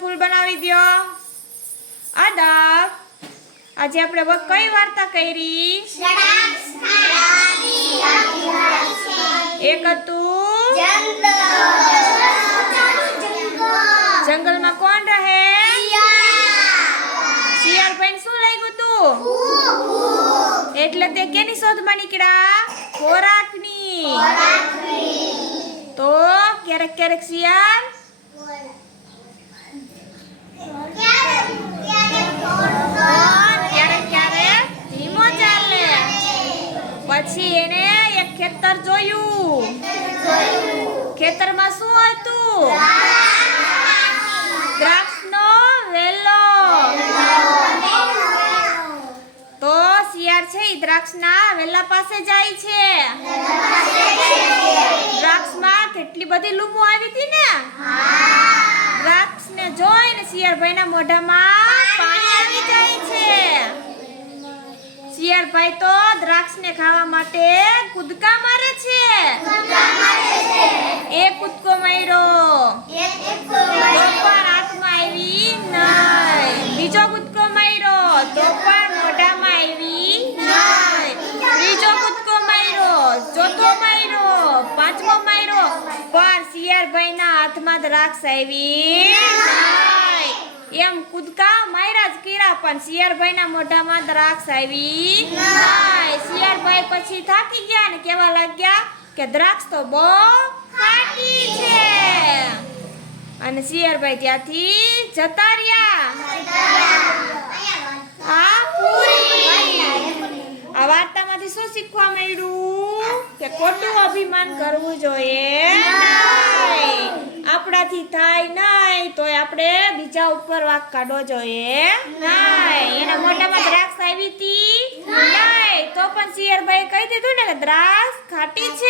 ફૂલ બનાવી દો આદબ. આજે આપણે કઈ વાર્તા કરી? એક હતું જંગલમાં કોણ રહે? શિયાળ ભાઈ શું લાગ્યું તું? એટલે તે કેની શોધમાં નીકળ્યા? ખોરાકની. તો ક્યારેક ક્યારેક શિયાળ ક્યારેક ક્યારેક ધીમો ચાલે પછી એને એક ખેતર જોયું. ખેતરમાં શું હતું? દ્રાક્ષનો વેલો. તો શિયાળ છે ઈ દ્રાક્ષના વેલા પાસે જાય છે. દ્રાક્ષમાં કેટલી બધી લૂમો આવી હતી ને? દ્રાક્ષને જોઈને શિયાળભાઈના મોઢામાં પાણી આવી જાય છે શિયાળભાઈ તો દ્રાક્ષને ખાવા માટે કૂદકા મારે છે. એક કૂદકો માર્યો. તો પણ હાથમાં આવી નહીં બીજો કૂદકો માર્યો. તો પણ મોઢામાં આવી નહીં ત્રીજો કૂદકો માર્યો. ચોથો માર્યો. પાંચમો માર્યો. પણ શિયાળભાઈના હાથમાં દ્રાક્ષ આવી નહીં એમ કૂદકા માર્યા જ કર્યા પણ શિયાળભાઈના મોઢામાં દ્રાક્ષ આવી નહીં શિયાળભાઈ પછી થાકી ગયા ને કેવા લાગ્યા કે દ્રાક્ષ તો બહુ ખાટી છે. અને શિયાળભાઈ ત્યાંથી જતા રહ્યા. આ પૂરી. આ વાર્તામાંથી શું શીખવા મળ્યું? કે ખોટું અભિમાન કરવું જોઈએ. આપણાથી થાય નહીં તો આપણે બીજા ઉપર વાક કાઢવો જોઈએ. નહીં એના મોઢામાં દ્રાક્ષ આવી હતી. નહીં. તો પણ સિયરભાઈ કહી દીધું ને કે દ્રાક્ષ ખાટી છે.